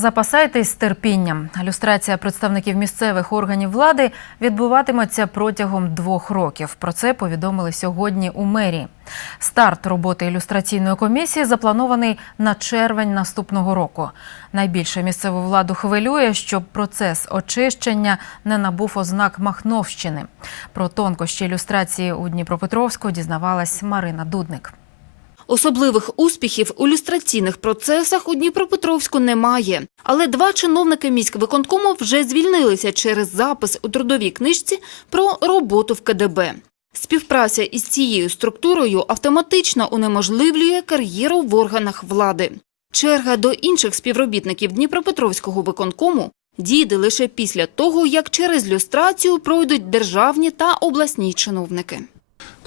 Запасайтесь терпінням. Люстрація представників місцевих органів влади відбуватиметься протягом двох років. Про це повідомили сьогодні у мерії. Старт роботи ілюстраційної комісії запланований на червень наступного року. Найбільше місцеву владу хвилює, щоб процес очищення не набув ознак Махновщини. Про тонкощі ілюстрації у Дніпропетровську дізнавалась Марина Дудник. Особливих успіхів у люстраційних процесах у Дніпропетровську немає. Але два чиновники міськвиконкому вже звільнилися через запис у трудовій книжці про роботу в КДБ. Співпраця із цією структурою автоматично унеможливлює кар'єру в органах влади. Черга до інших співробітників Дніпропетровського виконкому дійде лише після того, як через люстрацію пройдуть державні та обласні чиновники.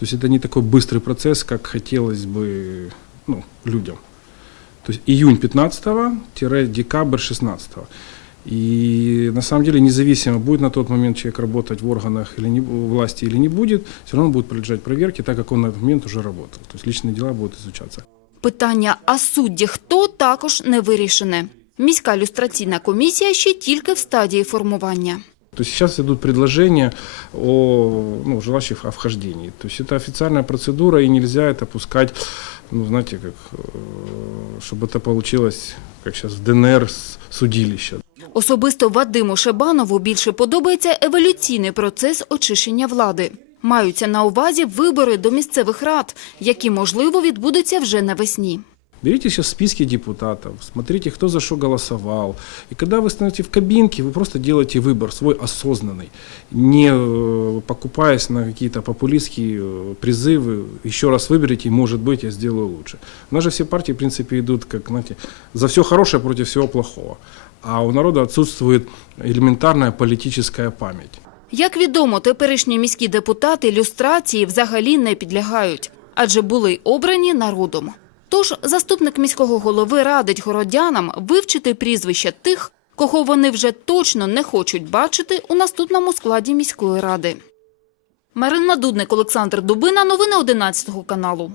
То есть это не такой быстрый процесс, как хотелось бы ну, людям. То есть июнь 15-декабрь 16 И на самом деле независимо, будет на тот момент человек работать в органах или не, власти или не будет, все равно будут пролежать проверки, так как он на этот момент уже работал. То есть личные дела будут изучаться. Питання «А судді хто?» також не вирішене. Міська люстраційна комісія ще тільки в стадії формування. То есть сейчас идут предложения о ну, желающих о вхождении. То есть это официальная процедура, и нельзя это пускать, ну, знаете, как, э, чтобы это получилось, как сейчас в ДНР, с судилища. Особисто Вадиму Шебанову більше подобається еволюційний процес очищення влади. Маються на увазі вибори до місцевих рад, які, можливо, відбудуться вже навесні. Берите сейчас списки депутатов, смотрите, кто за что голосовал. И когда вы становитесь в кабинке, вы просто делаете выбор свой осознанный, не э, покупаясь на какие-то популистские э, призывы. Еще раз выберите, и, может быть, я сделаю лучше. У нас же все партии, в принципе, идут, как, знаете, за все хорошее против всего плохого. А у народа отсутствует элементарная политическая память. Як відомо, теперішні міські депутати люстрації взагалі не підлягають, адже були обрані народом. Тож заступник міського голови радить городянам вивчити прізвища тих, кого вони вже точно не хочуть бачити у наступному складі міської ради. Марина Дудник, Олександр Дубина. Новини 11 каналу.